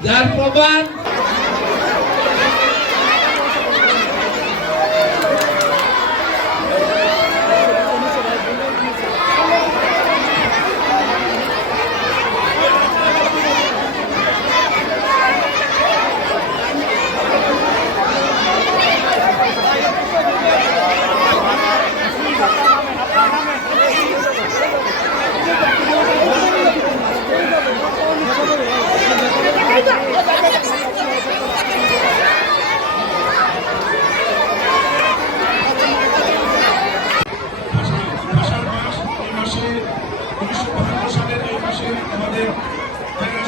যার প্রমাণ ভাষার মাস এই মাসে উনিশশো বাহান্ন সালের এই মাসে আমাদের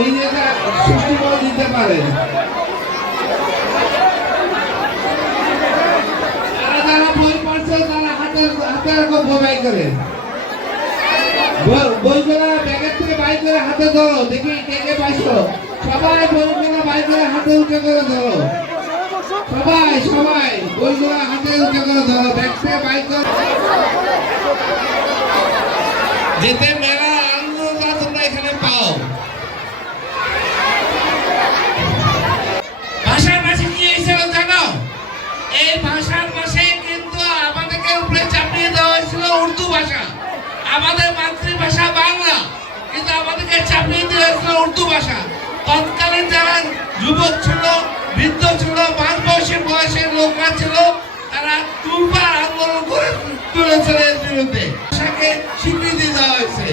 দেন উনি যেটা সুষ্ঠুভাবে দিতে পারেন যারা যারা বই পড়ছে, তারা হাতে হাতে রাখো বই করেন বইগুলা ব্যাগের থেকে বাইর করে হাতে ধরো, দেখি কে পাইছো। সবাই বইগুলা বাইর করে হাতে উঠে করে ধরো। সবাই সবাই, বইগুলা হাতে উঠে করে ধরো, ব্যাগ থেকে করে। যেতে মেলা আনন্দ তোমরা এখানে পাও। যারা যুবক ছিল, বৃদ্ধ ছিল পাঁচ বয়সের বয়সের লোকরা ছিল, তারা তুলবার আন্দোলন করে তুলেছিল এর বিরুদ্ধে। স্বীকৃতি দেওয়া হয়েছে।